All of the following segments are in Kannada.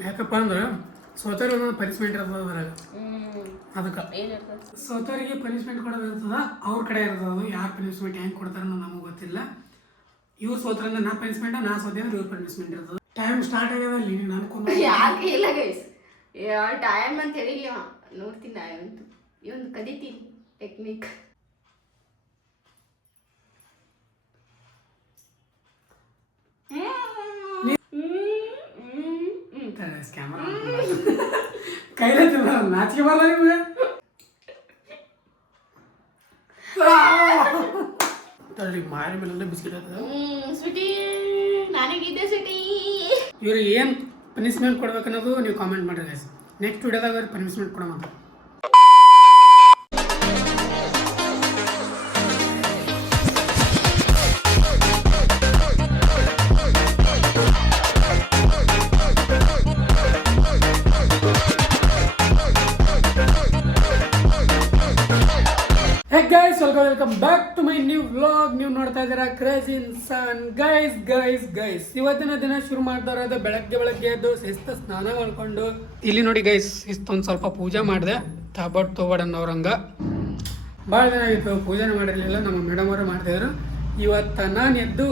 ಯಾಕಪ್ಪ ಅಂದ್ರೆ ಸೋತರಿಗೆ ಒಂದೊಂದು ಪನಿಷ್ಮೆಂಟ್ ಇರ್ತದೆ ಅದ್ರಾಗ. ಅದಕ್ಕೆ ಸೋತರಿಗೆ ಪನಿಷ್ಮೆಂಟ್ ಕೊಡೋದು ಇರ್ತದ, ಅವ್ರ ಕಡೆ ಇರ್ತದೆ. ಅದು ಯಾರು ಪನಿಷ್ಮೆಂಟ್ ಹೆಂಗೆ ಕೊಡ್ತಾರೆ ಅನ್ನೋದು ನಮಗೆ ಗೊತ್ತಿಲ್ಲ. ಇವ್ರು ಸೋತ್ರಂದ್ರೆ ನಾ ಪನಿಷ್ಮೆಂಟ್, ನಾ ಸೋತೆ ಅಂದ್ರೆ ಇವ್ರ ಪನಿಷ್ಮೆಂಟ್ ಇರ್ತದೆ. ಟೈಮ್ ಸ್ಟಾರ್ಟ್ ಆಗ್ಯದ ಅಲ್ಲಿ ನೀನು ಅನ್ಕೊಂಡು ಯಾಕೆ ಇಲ್ಲ ಗೈಸ್, ಟೈಮ್ ಅಂತ ಹೇಳಿಲ್ಲ. ನೋಡ್ತೀನಿ ನಾ ಇವೊಂದು ಕಲಿತೀನಿ ಟೆಕ್ನಿಕ್. ಕ್ಯಾಮರಾ ಕೈಲೇ ನಾಚಿಕೆ ಬರಲ್ಲ ನಿಮ್ಗೆ. ಮಾರಿ ಮೇಲೆ ಬಿಸ್ಕಿಟ್ ಸ್ವೀಟಿ ನನಗಿದ್ದೆ ಸ್ವೀಟಿ. ಇವ್ರಿಗೆ ಏನು ಪನಿಷ್ಮೆಂಟ್ ಕೊಡ್ಬೇಕನ್ನೋದು ನೀವು ಕಾಮೆಂಟ್ ಮಾಡಿರಿ ಗೈಸ್. ನೆಕ್ಸ್ಟ್ ವಿಡಿಯೋದಾಗ ಪನಿಷ್ಮೆಂಟ್ ಕೊಡೋಣ. Welcome back to my new vlog. ನೀವು ನೋಡ್ತಾ ಇದ್ದೀರಾ ಕ್ರೇಜಿ ಇನ್ಸಾನ್. ಗೈಸ್ ಇವತ್ತಿನ ದಿನ ಶುರು ಮಾಡ್ತಾ ಇರೋದು ಬೆಳಗ್ಗೆ ಎದ್ದು ಶಿಸ್ತು ಸ್ನಾನ ಮಾಡ್ಕೊಂಡು ಇಲ್ಲಿ ನೋಡಿ ಗೈಸ್, ಶಿಸ್ತೊಂದು ಸ್ವಲ್ಪ ಪೂಜೆ ಮಾಡಿದೆ. ತೋಬಡನ್ನವ್ರಂಗ ಭಾಳ ದಿನ ಆಗಿತ್ತು ಪೂಜೆನೇ ಮಾಡಿರಲಿಲ್ಲ. ನಮ್ಮ ಮೇಡಮ್ ಅವರು ಮಾಡ್ತಿದ್ರು. ಇವತ್ತು ನಾನು ಎದ್ದು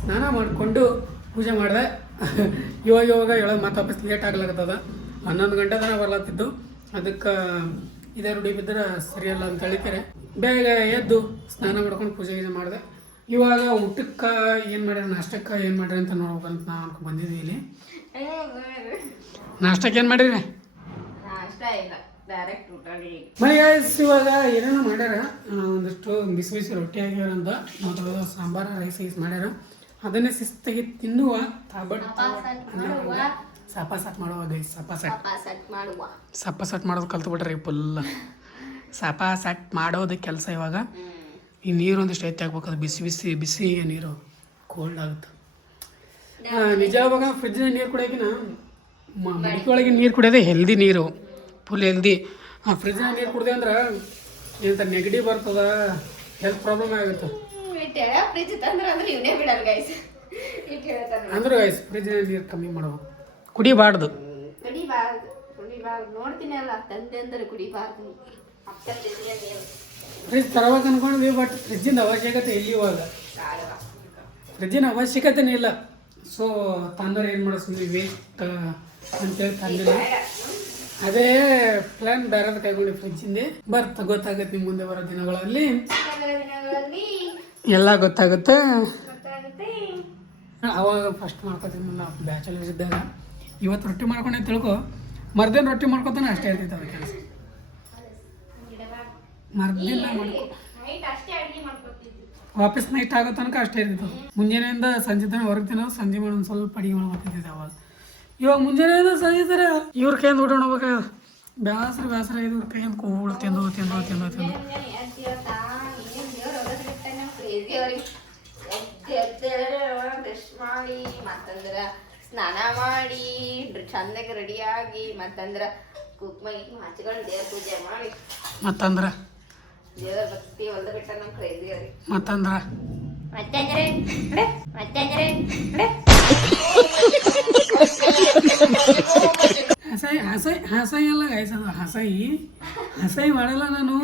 ಸ್ನಾನ ಮಾಡಿಕೊಂಡು ಪೂಜೆ ಮಾಡಿದೆ. ಇವಾಗ ಹೇಳೋದು ಮತ್ತೆ ವಾಪಸ್ ಲೇಟ್ ಆಗ್ಲಾಗತ್ತದ. 11 ಗಂಟೆ ತನಕ ಬರ್ಲತ್ತಿದ್ದು. ಅದಕ್ಕೆ ಇದೇ ರೂಢಿ ಬಿದ್ದರೆ ಸರಿಯಲ್ಲ ಅಂತ ಹೇಳಿಕೆರೆ ಬೇಗ ಎದ್ದು ಸ್ನಾನ ಮಾಡ್ಕೊಂಡು ಪೂಜೆ ಮಾಡಿದೆ. ಇವಾಗ ಊಟಕ್ಕೆ ಏನು ಮಾಡ್ಯಾರ, ನಾಷ್ಟಕ್ಕೆ ಏನು ಮಾಡ್ರಿ ಅಂತ ನೋಡ್ಬೇಕಂತ ನಾವು ಅನ್ಕೊಂಡು ಬಂದಿದ್ವಿ. ಇಲ್ಲಿ ನಾಷ್ಟಕ್ಕೆ ಏನು ಮಾಡಿರಿ? ಮನೆ ಗೈಸ್ ಇವಾಗ ಏನೇನೋ ಮಾಡ್ಯಾರ. ಒಂದಷ್ಟು ಬಿಸಿ ರೊಟ್ಟಿ ಆಗ್ಯಾರಂತ, ಮತ್ತು ಸಾಂಬಾರು ರೈಸ್ ಮಾಡ್ಯಾರ. ಅದನ್ನೇ ಶಿಸ್ತಾಗಿ ತಿನ್ನುವ. ಸಪ್ಪ ಸಟ್ ಮಾಡುವ ಗೈಸ್. ಸಪ್ಪ ಸಟ್ ಮಾಡೋದು ಕಲ್ತು ಬಿಟ್ರಿ ಫುಲ್. ಸಪ ಸಟ್ ಮಾಡೋದು ಕೆಲಸ. ಇವಾಗ ಈ ನೀರು ಒಂದಿಷ್ಟು ಎತ್ತಿ ಹಾಕ್ಬೇಕು. ಅದು ಬಿಸಿ ನೀರು ಕೋಲ್ಡ್ ಆಗುತ್ತೆ. ನಿಜ ಇವಾಗ ಫ್ರಿಜ್ನ ನೀರು ಕುಡಿಯೋಕಿನ ಮಡಿಕೆ ಒಳಗೆ ನೀರು ಕುಡಿಯೋದೇ ಹೆಲ್ದಿ ನೀರು, ಫುಲ್ ಹೆಲ್ದಿ. ಫ್ರಿಜ್ನ ನೀರು ಕುಡ್ದೆ ಅಂದ್ರೆ ಏನಂತ ನೆಗಡಿ ಬರ್ತದ, ಹೆಲ್ತ್ ಪ್ರಾಬ್ಲಮ್ ಆಗುತ್ತೆ. ಅಂದ್ರೆ ಗೈಸ್ ಫ್ರಿಜ್ನ ನೀರು ಕಮ್ಮಿ ಮಾಡ್ಬೇಕು, ಕುಡಿಬಾರ್ದು. ಫ್ರಿಜ್ ತರಬೇಕು ಅನ್ಕೊಂಡ್ವಿ, ಬಟ್ ಫ್ರಿಜ್ಜಿನ ಅವಶ್ಯಕತೆ ಇಲ್ಲ ಇವಾಗ. ಫ್ರಿಜ್ಜಿನ ಅವಶ್ಯಕತೆನೇ ಇಲ್ಲ. ಸೊ ತಂದ್ರೆ ಏನು ಮಾಡಿಸ್ತೀವಿ ವೇಸ್ಟ್ ಅಂತೇಳಿ ತಂದಿಲ್ಲ. ಅದೇ ಪ್ಲ್ಯಾನ್ ಬೇರೆದು ಕೈಗೊಂಡು ಫ್ರಿಜ್ಜಿಂದೆ ಗೊತ್ತಾಗುತ್ತೆ. ನಿಮ್ಮ ಮುಂದೆ ಬರೋ ದಿನಗಳಲ್ಲಿ ಎಲ್ಲ ಗೊತ್ತಾಗುತ್ತೆ. ಅವಾಗ ಫಸ್ಟ್ ಮಾಡ್ಕೊತೀನಿ ನಾವು ಬ್ಯಾಚಲರ್ಸ್ ಇದ್ದಾಗ. ಇವತ್ತು ರೊಟ್ಟಿ ಮಾಡ್ಕೊಂಡೆ ತಿಳ್ಕೊ, ಮರ್ದಿನ ರೊಟ್ಟಿ ಮಾಡ್ಕೊತಾನೆ ಅಷ್ಟೇ ಇರ್ತೈತೆ ಅದು ಕೆಲಸ. ಮರ್ದಿನ ವಾಪಸ್ ನೈಟ್ ಆಗೋ ತನಕ ಅಷ್ಟೇ ಇರ್ತಿತ್ತು. ಮುಂಜಾನೆಯಿಂದ ಸಂಜೆ ತನಕ ಹೊರಗೆ ತಿನ್ನೋದು, ಸಂಜೆ ಮಾಡಿ ಒಂದು ಸ್ವಲ್ಪ ಅಡಿಗೆ ಮಾಡ್ಕೊತಿದ್ದೆ ಅವಾಗ. ಇವಾಗ ಮುಂಜಾನೆಯಿಂದ ಸಂಜೆ ಥರ ಇವ್ರ ಕೈಯಿಂದ ಊಟ ಮಾಡ್ಬೇಕು. ಬೇಸರ ಇವ್ರ ಕೈಯಿಂದ ಕೂಳು ತಿಂದು ಸ್ನಾನ ಮಾಡಿ ಚಂದಾಗಿ ರೆಡಿಯಾಗಿ ಮತ್ತಂದ್ರೆ ಕುಕ್ಮ ಹಚ್ಕೊಂಡು ದೇವ್ರ ಪೂಜೆ ಮಾಡಿ ಮತ್ತಂದ್ರೆ ದೇವ್ರ ಭಕ್ತಿ ಹೊಲ್ದ ಬಿಟ್ಟ ನಮ್ ಕ್ರೇಜಿ ಅವ್ರಿಗೆ. ಮತ್ತಂದ್ರೆ ಹಸೈ ಅಲ್ಲ ಗೈಸ್, ಅದು ಹಸೈ ಮಾಡಲ್ಲ ನಾನು.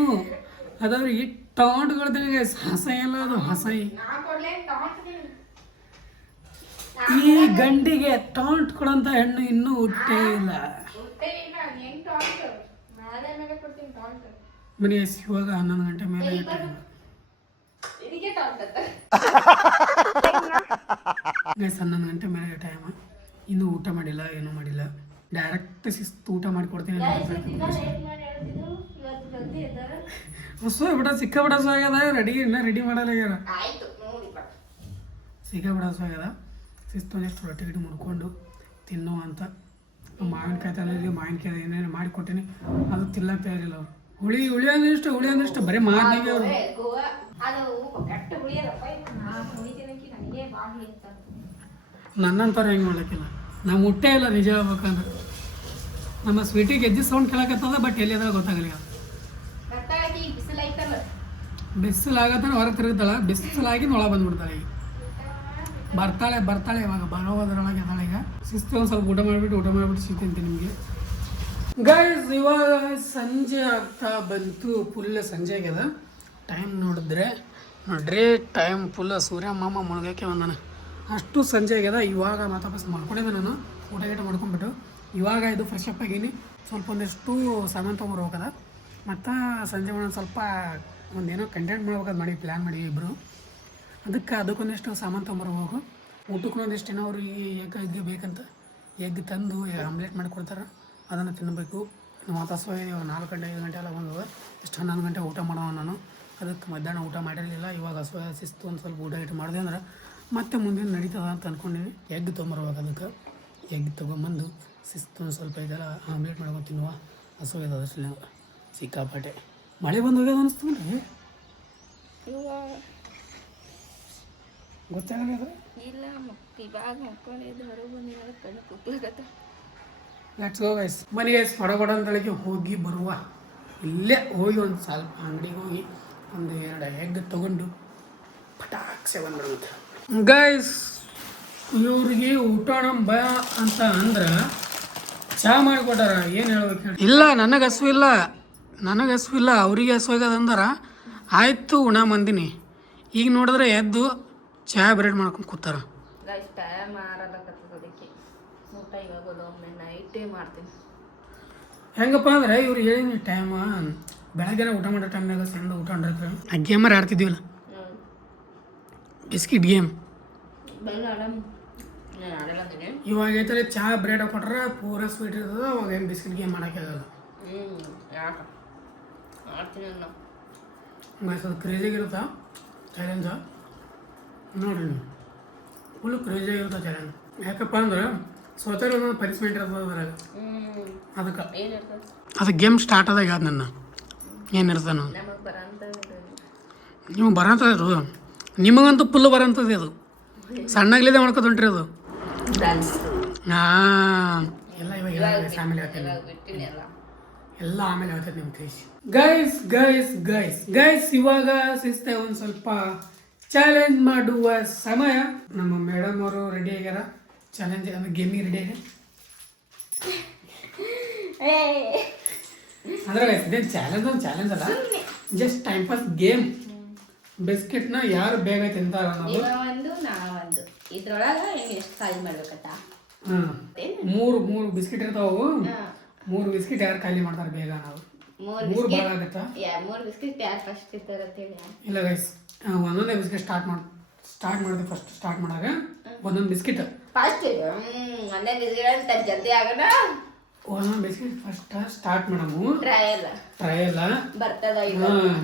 ಅದವ್ರಿಗೆ ಟೊಂಟ್ ಕೊಡ್ತೀನಿ ಗೈಸ್. ಹಸೈ ಅಲ್ಲ ಅದು, ಹಸೈ. ಈ ಗಂಡಿಗೆ ಟೌಂಟ್ ಕೊಡೋಂಥ ಹೆಣ್ಣು ಇನ್ನೂ ಹುಟ್ಟೇ ಇಲ್ಲ. ಮನೆ ಇವಾಗ 11 ಗಂಟೆ ಮೇಲೆ ಗೈಸ್, 11 ಗಂಟೆ ಮೇಲೆ ಟೈಮ್. ಇನ್ನೂ ಊಟ ಮಾಡಿಲ್ಲ, ಏನೂ ಮಾಡಿಲ್ಲ. ಡೈರೆಕ್ಟ್ ಶಿಸ್ತು ಊಟ ಮಾಡಿಕೊಡ್ತೀನಿ. ಬಿಡ ಸಿಕ್ಕಾಬಿಡ ಆಗ್ಯದ. ರೆಡಿ ಮಾಡಲ್ಲ ಆಗ್ಯಾರ. ಸಿಕ್ಕಾಬಿಡ ಆಗ್ಯದ. ಶಿಸ್ತು ಒಂದಿಷ್ಟು ರೊಟ್ಟಿ ಗಿಟ್ಟಿ ಮುಡ್ಕೊಂಡು ತಿನ್ನುವ ಅಂತ. ಮಾವಿನಕಾಯಿ ತಂದಿದ್ವಿ, ಮಾವಿನಕಾಯಿ ಏನೇನು ಮಾಡಿಕೊಟ್ಟಿನಿ. ಅದು ತಿನ್ನಕ್ಕೆ ತಯಾರಿಲ್ಲ ಅವ್ರು. ಹುಳಿ ಅಂದಿಷ್ಟು ಬರೀ ಮಾರ್ನಿಗೆ ಅವರು. ನನ್ನಂಥವ್ರು ಹೆಂಗೆ ಮಾಡ್ಲಿಕ್ಕಿಲ್ಲ. ನಾವು ಮುಟ್ಟೇ ಇಲ್ಲ ನಿಜ ಹೇಳ್ಬೇಕಂದ್ರೆ. ನಮ್ಮ ಸ್ವೀಟಿಗೆ ಗೆಜ್ಜೆ ಸೌಂಡ್ ಕೇಳಕತ್ತದ, ಬಟ್ ಎಲ್ಲಿ ಅದ ಗೊತ್ತಾಗಲಿಲ್ಲ. ಬಿಸಿಲಾಗತ್ತಾನೆ ಹೊರಗೆ ತಿರುಗ್ತಾಳ, ಬಿಸಿಲಾಗಿ ಒಳ ಬಂದ್ಬಿಡ್ತಾಳೆ. ಈಗ ಬರ್ತಾಳೆ ಇವಾಗ ಬರೋದ್ರೊಳಗೆ ಅದಾಳೆ ಈಗ. ಶಿಸ್ತು ಒಂದು ಸ್ವಲ್ಪ ಊಟ ಮಾಡಿಬಿಟ್ಟು ಸಿಗ್ತಂತೆ ನಿಮಗೆ. ಗೈಸ್ ಇವಾಗ ಸಂಜೆ ಆಗ್ತಾ ಬಂತು, ಫುಲ್ ಸಂಜೆ ಆಗ್ಯದ. ಟೈಮ್ ನೋಡಿದ್ರೆ ನೋಡ್ರಿ, ಟೈಮ್ ಫುಲ್ ಸೂರ್ಯ ಮಾಮ ಮುಳುಗಕ್ಕೆ ಬಂದಾನ, ಅಷ್ಟು ಸಂಜೆ ಆಗ್ಯದ. ಇವಾಗ ಮಾತಾಪಸ್ ಮಾಡ್ಕೊಂಡಿದ್ದೆ ನಾನು, ಊಟ ಮಾಡ್ಕೊಂಡ್ಬಿಟ್ಟು ಇವಾಗ ಇದು ಫ್ರೆಶ್ ಅಪ್ ಆಗೀನಿ. ಸ್ವಲ್ಪ ಒಂದಿಷ್ಟು ಸಾಮಾನು ತೊಗೊಂಬರ್ಬೇಕದ, ಮತ್ತು ಸಂಜೆ ಒಂದೊಂದು ಸ್ವಲ್ಪ ಒಂದೇನೋ ಕಂಟೆಂಟ್ ಮಾಡ್ಬೇಕಂತ ಮಾಡಿ ಪ್ಲ್ಯಾನ್ ಮಾಡಿವಿ ಇಬ್ಬರು. ಅದಕ್ಕೊಂದಿಷ್ಟು ಸಾಮಾನು ತೊಗೊಂಬರ್ಬೇಕು. ಊಟಕ್ಕೆ ಒಂದಿಷ್ಟು ಏನೋ ಅವ್ರಿಗೆ ಎಗ್ ಬೇಕಂತ ಎಗ್ ತಂದು ಆಮ್ಲೆಟ್ ಮಾಡಿಕೊಡ್ತಾರೆ, ಅದನ್ನು ತಿನ್ನಬೇಕು. ವಾಪಸ್ 4 ಗಂಟೆ 5 ಗಂಟೆ ಎಲ್ಲ ಬಂದವ, ಇಷ್ಟು 11 ಗಂಟೆ ಊಟ ಮಾಡೋಣ ನಾನು. ಅದಕ್ಕೆ ಮಧ್ಯಾಹ್ನ ಊಟ ಮಾಡಿರಲಿಲ್ಲ. ಇವಾಗ ಶಿಸ್ತು ಒಂದು ಸ್ವಲ್ಪ ಊಟ ಮಾಡಿದೆ ಅಂದ್ರೆ ಮತ್ತೆ ಮುಂದಿನ ನಡೀತದ ಅಂತ ಅಂದ್ಕೊಂಡಿನಿ. ಎಗ್ ತೊಗೊಂಬರ್ಬೇಕು. ಅದಕ್ಕೆ ಎಗ್ ತೊಗೊಂಬಂದು ಶಿಸ್ತು ಒಂದು ಸ್ವಲ್ಪ ಇದೆಲ್ಲ ಆಮ್ಲೆಟ್ ಮಾಡ್ಕೊಂಡು ತಿನ್ನುವ. ಹಸುವಾಗ್ಯದ ಅದಷ್ಟು ಸಿಕ್ಕಾಪಟ್ಟೆ. ಮಳೆ ಬಂದು ಹೋಗ್ಯದ ಅನಿಸ್ತದ್ರಿ, ಗೊತ್ತಾಗಲ್ಲ. ಇಲ್ಲ ಇವಾಗ ಮಕ್ಕಳಿದ್ದು ಹೊರಗೆ ಬಂದಿರೋ ಕಣ್ಣು ಕುಗ್ಲಾಗತ್ತ. Let's go guys. ಬನ್ನಿ ಗೈಸ್, ಹೊಡಗೊಡ ಅಂತಳಿಗೆ ಹೋಗಿ ಬರುವ. ಇಲ್ಲೇ ಹೋಗಿ ಒಂದು ಸ್ವಲ್ಪ ಅಂಗಡಿಗೆ ಹೋಗಿ ಒಂದು 2 ಎಗ್ ತೊಗೊಂಡು ಪಟಾಕ್ಸೆ ಬಂದ್ಬಿಡುತ್ತೆ. ಗೈಸ್ ಇವ್ರಿಗೆ ಊಟ ಬ ಅಂತ ಅಂದ್ರೆ ಚಹಾ ಮಾಡಿಕೊಟ್ಟಾರ. ಏನು ಹೇಳ್ಬೇಕು ಹೇಳಿ? ಇಲ್ಲ ನನಗೆ ಹಸುವಿಲ್ಲ ಅವ್ರಿಗೆ ಹಸುವಾಗದಂದ್ರೆ ಆಯಿತು ಉಣ ಮಂದಿನಿ. ಈಗ ನೋಡಿದ್ರೆ ಎದ್ದು ಚಹಾ ಬ್ರೆಡ್ ಮಾಡ್ಕೊಂಡು ಕೂತಾರ. ಟೈಮ್ ಅದಕ್ಕೆ ಊಟ ಇವಾಗ ಒಮ್ಮೆ ನೈಟೇ ಮಾಡ್ತೀನಿ. ಹೆಂಗಪ್ಪ ಅಂದ್ರೆ ಇವ್ರು ಹೇಳಿನಿ ಟೈಮ್ ಬೆಳಗ್ಗೆನ ಊಟ ಮಾಡೋ ಟೈಮ್ನಾಗ ಸಣ್ಣ ಊಟ ಮಾಡಿರ್ತಾರೆ. ಆ ಗೇಮರ್ ಆಡ್ತಿದ್ದೀವಲ್ಲ, ಬಿಸ್ಕಿಟ್ ಗೇಮ್. ಇವಾಗ ಐತಲ್ಲ ಚಹಾ ಬ್ರೆಡ್ ಕೊಟ್ರೆ ಪೂರ ಸ್ವೀಟ್ ಇರ್ತದ. ಅವಾಗ ಏನು ಬಿಸ್ಕಿಟ್ ಗೇಮ್ ಮಾಡೋಕ್ಕೆ ಆಗಲ್ಲ. ಅದು ಕ್ರೇಜಿಗಿರುತ್ತಾ ಚಾಲೆಂಜ ನೋಡ್ರಿ ನೀವು, ಫುಲ್ ಕ್ರೇಜಿಯಾಗಿರುತ್ತೆ ಚಾಲೆಂಜ್. ಯಾಕಪ್ಪ ಅಂದ್ರೆ ಸ್ವತಃ ಒಂದು ಪನಿಷ್ಮೆಂಟ್ ಇರ್ತದೆ ಅದ್ರಾಗ. ಅದಕ್ಕೆ ಗೇಮ್ ಸ್ಟಾರ್ಟ್ ಆದಾಗ ಯಾವ್ದು ನನ್ನ ಏನಿರ್ತದೆ ನಾವು ನೀವು ಬರೋಂಥದ್ದು ನಿಮಗಂತೂ ಫುಲ್ ಬರೋಂಥದ್ದು ಅದು. ಸಣ್ಣಗ್ಲಿದೆ ಮಾಡ್ಕೊತ ಹೊಂಟ್ರಿ ಅದು. ಹಾಂ ಎಲ್ಲ ಇವಾಗ ಫ್ಯಾಮಿಲಿ ಹೇಳ್ತೇನೆ, ಎಲ್ಲ ಆಮೇಲೆ ಹೇಳ್ತೈತೆ ನಿಮ್ಮ ಕ್ರೇಜ್. ಗೈಸ್ ಇವಾಗ ಶಿಸ್ತ ಒಂದು ಸ್ವಲ್ಪ ಚಾಲೆಂಜ್ ಮಾಡುವ ಸಮಯ. ನಮ್ಮ ಮೇಡಮ್ ಅವರು ರೆಡಿ ಆಗ್ಯಾರ. ಚಾಲೆಂಜ್ ಅಂದ್ರೆ ಗೇಮಿಗೆ ರೆಡಿ ಆಗ್ಯಾರ. ಅಂದ್ರೆ ಇದೇನು ಚಾಲೆಂಜ್ ಅಲ್ಲ, ಜಸ್ಟ್ ಟೈಮ್ ಪಾಸ್ ಗೇಮ್. ಬಿಸ್ಕಿಟ್ನ ಯಾರು ಬೇಗ ತಿಂತಾರ ಅನ್ನೋದು. ಇದ್ರೊಳಗೆ ಎಷ್ಟು ಖಾಲಿ ಮಾಡ್ಬೇಕತ್ತ? ಮೂರು ಬಿಸ್ಕಿಟ್ ಇರ್ತಾವು. 3 ಬಿಸ್ಕಿಟ್ ಯಾರು ಖಾಲಿ ಮಾಡ್ತಾರೆ ಬೇಗ ನಾವು? 3 ಭಾಳ ಆಗತ್ತಾ? 3 ಬಿಸ್ಕಿಟ್ ಯಾರು ಫಸ್ಟ್ ತಿಂತಾರ ಅಂತೇಳಿ? ಇಲ್ಲ ಗೈಸ್, ಒಂದೊಂದೇ ಬಿಸ್ಕಿಟ್ ಸ್ಟಾರ್ಟ್ ಮಾಡಿದೆ. ಫಸ್ಟ್ ಸ್ಟಾರ್ಟ್ ಮಾಡಾಗ ಒಂದೊಂದು ಬಿಸ್ಕಿಟ್ ಫಸ್ಟ್ ಒಂದೇ ಬಿಸ್ಕಿಟ್ ಅಂತ ಜಲ್ದಿ ಆಗೋಣ. ಒಂದೊಂದು ಬಿಸ್ಕಿಟ್ ಫಸ್ಟ್ ಸ್ಟಾರ್ಟ್ ಮಾಡಮು. ಟ್ರಯಲ್ ಬರ್ತದ.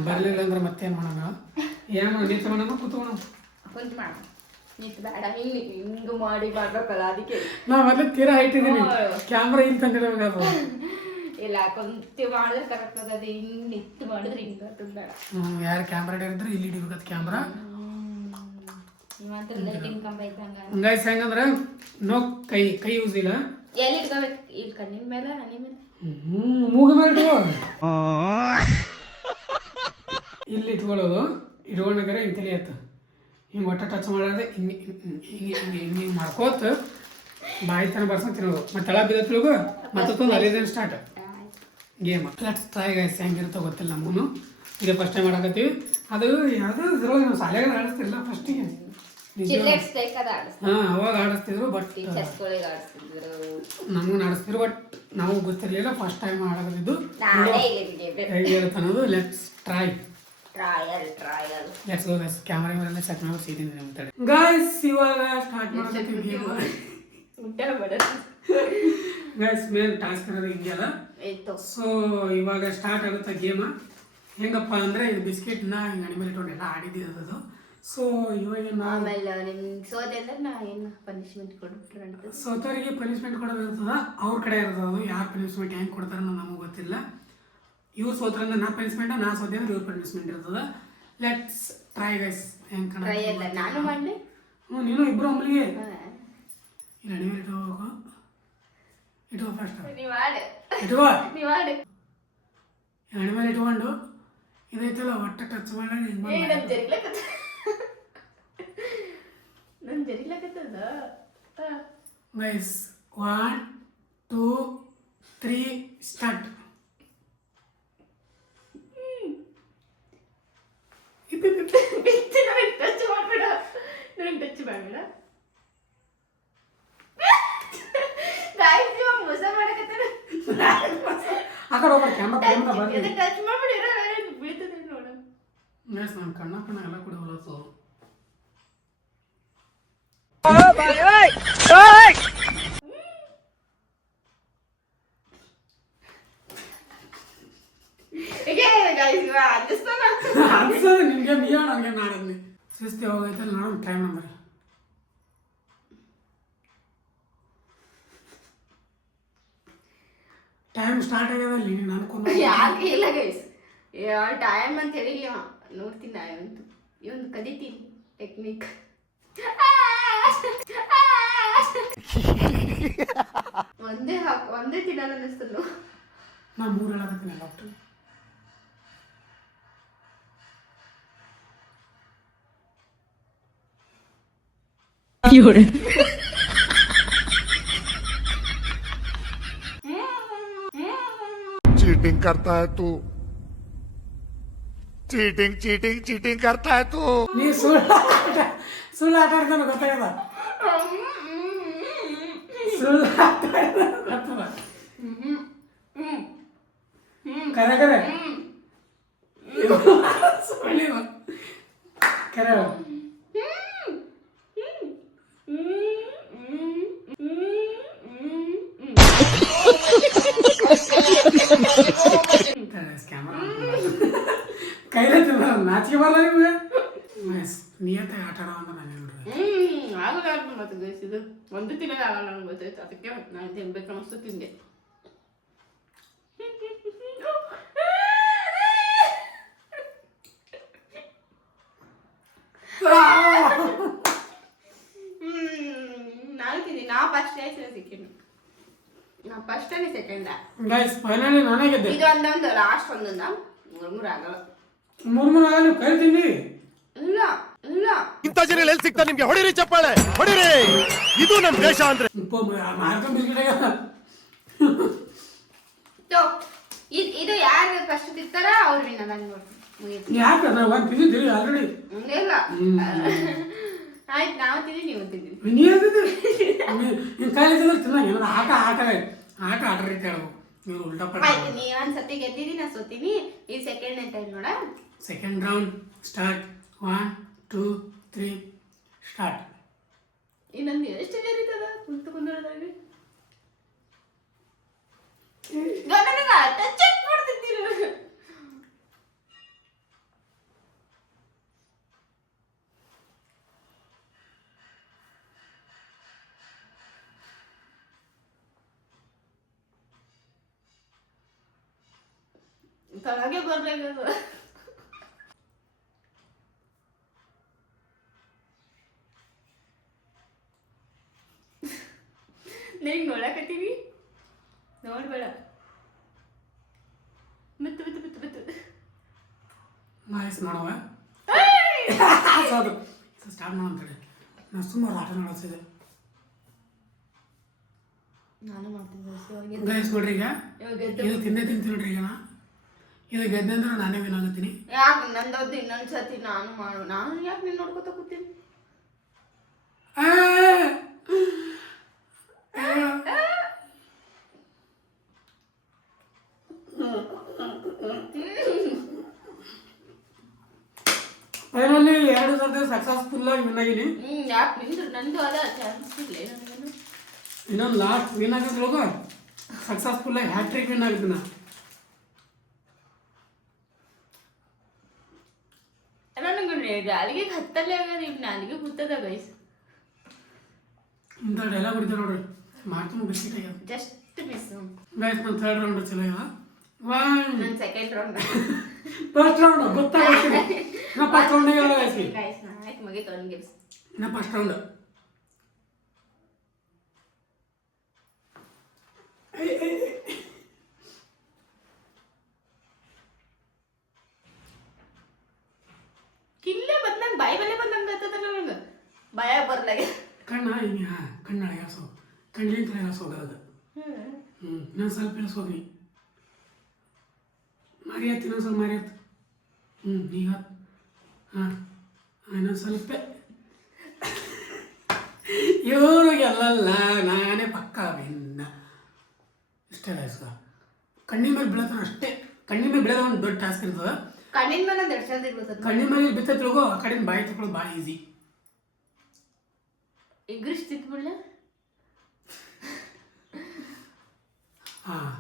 ಬರಲಿಲ್ಲ ಅಂದ್ರೆ ಮತ್ತೇನು ಮಾಡೋಣ? ಏನು ಮಾಡೋಣ? ನಿಂತು ಮಾಡೋಣ ಕೂತ್ಕೊಳ್ಳೋಣ? ಕುಂತು ಮಾಡ ನಿಂತು ಬೇಡ, ಹಿಂಗೆ ಮಾಡಿ ಮಾಡ್ಬೇಕಲ್ಲ ಅದಕ್ಕೆ. ನಾವು ಮೊದಲು ತೀರಾ ಹೈಟ್ ಇದ್ದೀನಿ, ಕ್ಯಾಮ್ರಾ ಇಲ್ಲಿ ತಂದಿರಬೇಕು. ಇಲ್ಲ ಕುಂತು ಮಾಡಿದ್ರೆ ಕರೆಕ್ಟ್ ಆಗದೆ, ಹಿಂಗೆ ನಿಂತು ಮಾಡಿದ್ರೆ ಹಿಂಗೆ ಬೇಡ. ಯಾರು ಕ್ಯಾಮ್ರಾ ಇಡಿದ್ರೆ ಇಲ್ಲಿ ಹಿಡಿಬೇಕತ್ ಕ್ಯಾಮ್ರಾ. ಮಾತ್ರ ಲೈಟಿಂಗ್ ಕಂಬ ಇದ್ದಂಗೆ. ಗೈಸ್ ಹೆಂಗಂದ್ರೆ ನೋ ಕೈ ಯೂಸ್ ಇಲ್ಲ. ಎಲ್ಲಿ ಇಟ್ಕೋಬೇಕು? ಇಲ್ಲಿ ಕಣ್ಣಿನ ಮೇಲೆ, ಹನಿ ಮೇಲೆ, ಮೂಗ ಮೇಲೆ ಇಟ್ಕೋ. ಇಲ್ಲಿ ಇಟ್ಕೊಳ್ಳೋದು. ಇಟ್ಕೊಂಡಾಗ ಹಿಂಗೆ ತಿಳಿಯತ್ತ, ಹಿಂಗೆ ಒಟ್ಟ ಟಚ್ ಮಾಡೋದೆ ಹಿಂಗೆ ಹಿಂಗೆ ಹಿಂಗೆ ಹಿಂಗೆ ಮಾಡ್ಕೋತ ಬಾಯಿ ತನ ಬರ್ಸ್ಕೊಂಡು ತಿನ್ನೋದು. ಮತ್ತೆ ತಳ ಬಿದ್ದ ತಿಳ್ಗು ಮತ್ತೊಂದು ಅಲ್ಲಿದೇನು start game. Let's try guys. ಹೆಂಗಿರುತ್ತೋ ಗೊತ್ತಿಲ್ಲ ನಮಗೂ, ಇದೇ ಫಸ್ಟ್ ಟೈಮ್ ಮಾಡಕತ್ತೀವಿ. ಅದು ಯಾವುದೋ ಇದ್ರೊಳಗೆ ನಾವು ಶಾಲೆಗಳು ಆಡಿಸ್ತಿರಲಿಲ್ಲ ಫಸ್ಟಿಗೆ. ಹಾಂ ಅವಾಗ ಆಡಿಸ್ತಿದ್ರು, ಬಟ್ ನಮಗೂ ಆಡಿಸ್ತಿದ್ರು, ಬಟ್ ನಾವು ಗೊತ್ತಿರಲಿಲ್ಲ. ಫಸ್ಟ್ ಟೈಮ್ ಆಡೋದಿದ್ದು ಹೇಗಿರುತ್ತೆ ಅನ್ನೋದು. Let's try. Let's go guys. Camera ಮೇಲೆ ಸೆಟ್ ಮಾಡಿ ಸಿಗ್ತೀನಿ ಅಂತಾಳೆ. ಗೈಸ್ ಇವಾಗ ಸ್ಟಾರ್ಟ್ ಮಾಡ್ತೀವಿ ಗೇಮ್. ಗೈಸ್ ಮೇನ್ ಟಾಸ್ಕ್ ಇರೋದು ಹಿಂಗೆಲ್ಲ. ಸೊ ಇವಾಗ ಸ್ಟಾರ್ಟ್ ಆಗುತ್ತೆ ಗೇಮ್. ಹೆಂಗಪ್ಪ ಅಂದರೆ ಇದು ಬಿಸ್ಕೆಟ್ನ ಹಿಂಗೆ ಅಡಿಮೇಲೆ ಇಟ್ಕೊಂಡು ಎಲ್ಲ ಆಡಿದ್ದು. ಸೊ ಇವಾಗ ಸೋತವರಿಗೆ ಪನಿಷ್ಮೆಂಟ್ ಕೊಡೋದು ಇರ್ತದ, ಅವ್ರ ಕಡೆ ಇರ್ತದ. ಯಾರು ಪನಿಷ್ಮೆಂಟ್ ಹೆಂಗೆ ಕೊಡ್ತಾರ ನಮಗೆ ಗೊತ್ತಿಲ್ಲ. ಇವ್ರು ಸೋತ್ರಂದ್ರೆ ನಾ ಪನಿಷ್ಮೆಂಟ್, ನಾ ಸೋತೆ ಅಂದ್ರೆ ಇವ್ರ ಪನಿಷ್ಮೆಂಟ್ ಇರ್ತದ. Let's try guys. ಹೆಂಗೆ ನೀನು ಇಬ್ಬರು ಒಮ್ಮಲಿಗೆ ಇಲ್ಲಿ ಅಡಿಮೇಲೆ ಇಟ್ಕೋಬೇಕು. ಇಟ್ಕೋ ಫಸ್ಟ್, ಇಟ್ಕೋ ಅಡಿಮೇಲೆ ಇಟ್ಕೊಂಡು ಇದೈತಲ್ಲ ಒಟ್ಟ ಟಚ್ ಮಾಡಿ ನನ್ ಜರಿಲಾಗತ್ತದ ಗೈಸ್ 1 2 3 ಸ್ಟಾರ್ಟ್. ಟಚ್ ಮಾಡ್ಬೇಡ, ನನಗೆ ಟಚ್ ಮಾಡ್ಬೇಡ. ಮೋಸ ಮಾಡಕತ್ತಾರ. ಆ ಕಡೆ ಹೋಗ್ಬೇಡ, ಕ್ಯಾಮ್ರಾ ಬರ್ಲಿ. ಟಚ್ ಮಾಡ್ಬೇಡಿ, ಬೀಳ್ತದೆ ನೋಡ. ಗೈಸ್ ನನ್ನ ಕಣ್ಣ ಎಲ್ಲ ಕೂಡ ಹೊಲಸು. ಅನ್ಸೋದು ನಿನ್ಗೆ ಮಿಯಾ ನನಗೆ ನಾಡಲ್ಲಿ ಶಿಸ್ತಿ ಹೋಗೈತೆ ನೋಡೋಣ. ಟೈಮ್ ನಂಬರ್ ಟೈಮ್ ಸ್ಟಾರ್ಟ್ ಆಗ್ಯದ ಅಲ್ಲಿ ನೀನು ಅನ್ಕೊಂಡು ಯಾಕೆ ಇಲ್ಲ ಗೈಸ್, ಟೈಮ್ ಅಂತ ಹೇಳಿಲ್ಲ. ನೋಡ್ತೀನಿ ನಾ ಇವೊಂದು ಕಲಿತೀನಿ ಟೆಕ್ನಿಕ್. ಒಂದೇ ತಿನ್ನಲ್ಲ ಅನ್ನಿಸ್ತನು. ನಾ 3 ಹೇಳಕತ್ತೀನಿ ಡಾಕ್ಟರ್. चीटिंग करता है तू, चीटिंग चीटिंग चीटिंग करता है तू. ನೀ ಸುಳ್ಳು ಆಟ ಆಡ್ತಾನೆ ಗೊತ್ತಾಗದ. ಸುಳ್ಳು ಆಟ ಗೊತ್ತದ. ಕರೆ ಕರೆ ಸುಳ್ಳಿವ ಕರೆ. ಕೈಲೇ ನಾಚಿಕೆ ಬರಲ್ಲ ನಿಮ್ಗೆ. ನಿಯತ್ತಾಗಿ ಆಟ ಆಡೋ ಅಂತ ನಾನು ಹೇಳ್ರಿ. ಆಗಲ್ಲ ಮತ್ತೆ ಗೈಸಿದು ಒಂದು ತಿನ್ನೋದು ಆಗಲ್ಲ ನನಗೆ ಗೊತ್ತಾಯ್ತು. ಅದಕ್ಕೆ ನಾನು ತಿನ್ಬೇಕು ಅನ್ನಿಸ್ತು ತಿಂದೆ. ನಾನು ತಿಂದಿ. ನಾ ಫಸ್ಟ್ ಆಯ್ತು, ಸೆಕೆಂಡ್. ನಾ ಫಸ್ಟ್ ಅಲ್ಲಿ ಸೆಕೆಂಡ. ಗೈಸ್ ಫೈನಲಿ ನಾನೇ ಗೆದ್ದೆ. ಇದು ಒಂದೊಂದು ಲಾಸ್ಟ್ ಒಂದೊಂದ 3 ಆಗಲ್ಲ. 3 ಆಗಲ್ಲ. ನೀವು ಕೈ ತಿಂದಿ. ಇಲ್ಲ ಇಲ್ಲ, ಇಂಥ ಜನ ಎಲ್ಲಿ ಸಿಗ್ತಾರೆ ನಿಮ್ಗೆ? ಹೊಡಿರಿ ಚಪ್ಪಾಳೆ ಹೊಡಿರಿ, ಇದು ನಮ್ಮ ದೇಶ ಅಂದ್ರೆ. ಮಾರ್ಕೊಂಡ್ ಬಿಸ್ಕಿಟ್ ಇದು ಯಾರು ಫಸ್ಟ್ ತಿಂತಾರ ಅವ್ರು ವಿನ್. ನಾನು ನೋಡ್ತೀನಿ. ಯಾಕೆ ನಾವು ಒಂದು ತಿಂದಿದ್ದೀರಿ ಆಲ್ರೆಡಿ. ಇಲ್ಲ ಆಯ್ತು, ನಾವು ತಿಂದಿ ನೀವು ತಿಂದಿರಿ. ನೀವು ನಿನ್ನ ಕಾಯಿಲೆ ತಿನ್ನಂಗೆ ಆಟ ಆಡ್ರಿ ಅಂತ ಹೇಳವು. ನೀವು ಉಲ್ಟಾ ಪಡ. ಆಯ್ತು, ನೀ ಒಂದ್ಸತಿ ಗೆದ್ದಿದ್ದೀನಿ, ನಾ ಸೋತೀನಿ. ಈ ಸೆಕೆಂಡ್ ಅಂತ ಹೇಳಿ ನೋಡ. Second round start. 1 2 3 ಸ್ಟಾರ್ಟ್. ಇನ್ನೊಂದು ಎಷ್ಟು ಜರಿತದ ಕುಂತು ಕುಂದರದಾಗ ನನಗೆ ಟಚ್ ಮಾಡ್ತಿದ್ದೀರಿ. ತಳಗೆ ಬರ್ಲಾಗದ. ನಿನಗೆ ನೋಡಕತ್ತೀವಿ, ನೋಡ್ಬೇಡ. ಬಿತ್ತು ಬಿತ್ತು ಬಿತ್ತು ಬಿತ್ತು. ನೈಸ್ ಮಾಡವ. ಅದು ಸ್ಟಾರ್ಟ್ ಮಾಡಂತೇಳಿ ನಾನು ಸುಮಾರು ಆಟ ನೋಡಿಸಿದೆ. ನಾನು ಮಾಡ್ತೀನಿ ಗೈಸ್ ನೋಡ್ರಿ, ಈಗ ಇದು ತಿಂತೀನಿ ನೋಡ್ರಿ. ಈಗ ಇದು ಗೆದ್ದೆ ಅಂದ್ರೆ ನಾನೇ ವಿನ್ ಆಗತ್ತೀನಿ. ಯಾಕೆ ನಂದೊದ್ದು ಇನ್ನೊಂದ್ಸತಿ ನಾನು ಯಾಕೆ ನೀನು ನೋಡ್ಕೊತ ಕೂತೀನಿ? ಫೈನಲಿ 2 ಸರ್ತಿ ಸಕ್ಸಸ್ಫುಲ್ ಆಗಿ ವಿನ್ ಆಗಿನಿ. ಯಾಕೆ ನಿಂದ್ರು ನಂದು ಅದ ಚಾನ್ಸ್ ಇಲ್ಲ ನನಗೇನು. ಇನ್ನೊಂದು ಲಾಸ್ಟ್ ವಿನ್ ಆಗಿದ್ರೊಳಗ ಸಕ್ಸಸ್ಫುಲ್ ಆಗಿ ಹ್ಯಾಟ್ರಿಕ್ ವಿನ್ ಆಗಿದ್ನ. ನನಗೆ ನಾಲಿಗೆ ಹತ್ತಲ್ಲೇ ಆಗೋದು, ಈಗ ನಾಲಿಗೆ ಕೂತದ ಗೈಸ್. ಇಂಥ ಡೈಲಾಗ್ ಹೊಡಿತಾರೆ ನೋಡ್ರಿ, ಮಾಡ್ತೀನಿ ಬಿಸ್ಕಿಟ್ ಆಗ್ಯಾವ. Just miss. ಗೈಸ್ ನನ್ನ 3rd ರೌಂಡ್ ಚಲೋ ಆಗ್ಯಾವ. ನನ್ನ ಸೆಕೆಂಡ್ ರೌಂಡ್. ಫಸ್ಟ್ ರೌಂಡ್ ಗೊತ್ತಾಗ್ತೀನಿ. ನಾ ಫಸ್ಟ್ ರೌಂಡ್ ಹೇಳ ಗೈಸ್. ಆಯ್ತು ಮುಗೀತು ಒಂದು ಗೆಲ್ಸ್. ನಾ ಫಸ್ಟ್ ರೌಂಡ್. ಕಿಲ್ಲೇ ಬಂದಂಗೆ ಬಾಯಿ ಬಲೆ ಬಂದಂಗೆ ಆಗ್ತದ ನನಗೆ. ಭಯ ಬರ್ಲಾಗೆ. ಕಣ್ಣಿನ ಕಡೆ ಇಳಿಸೋದು. ಇನ್ನೊಂದು ಸ್ವಲ್ಪ ಇಳಿಸೋದ್ರಿ. ಮರಿಯತ್ತು ಇನ್ನೊಂದು ಸ್ವಲ್ಪ ಮರಿಯತ್ತು. ಈಗ ಹಾಂ ಇನ್ನೊಂದು ಸ್ವಲ್ಪ. ಇವ್ರಿಗೆಲ್ಲ ನಾನೇ ಪಕ್ಕ ಭಿನ್ನ. ಇಷ್ಟೇ ಗಾಯ್ಸ್. ಕಣ್ಣಿನ ಮೇಲೆ ಬೀಳತಾನ ಅಷ್ಟೇ. ಕಣ್ಣಿನ ಮೇಲೆ ಬೀಳೋದು ಒಂದು ದೊಡ್ಡ ಟಾಸ್ಕ್ ಇರ್ತದೆ. ಕಣ್ಣಿನ ಮೇಲೆ ಒಂದು ಎಡ್ಸೋದು ಇರ್ತದೆ. ಕಣ್ಣಿನ ಮೇಲೆ ಬಿತ್ತ ತಿಳ್ಕೊ, ಆ ಕಡೆಯಿಂದ ಬಾಯಿ ತಗೊಳ್ಳೋದು ಭಾಳ ಈಸಿ. ಇಂಗ್ಲೀಷ್ ತಿದ್ಬಿಡ್ಲ. ಹಾಂ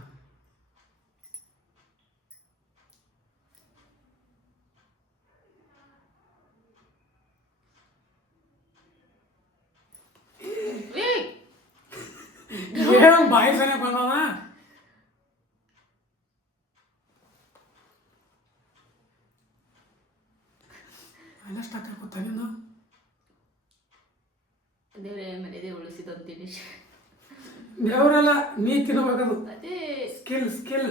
ಏನು ಬಾಯಿ ಸರಿ ಬಂದವ. ಎಲ್ಲ ಸ್ಟಾಕ್ ಹಾಕುತ್ತಾ ನಿಂದು. ದೇವ್ರೇ ಮನೆಯದೇ ಉಳಿಸಿದಂತೀನಿ. ದೇವರೆಲ್ಲ ನೀ ತಿನ್ನಬೇಕದು. ಅದೇ ಸ್ಕಿಲ್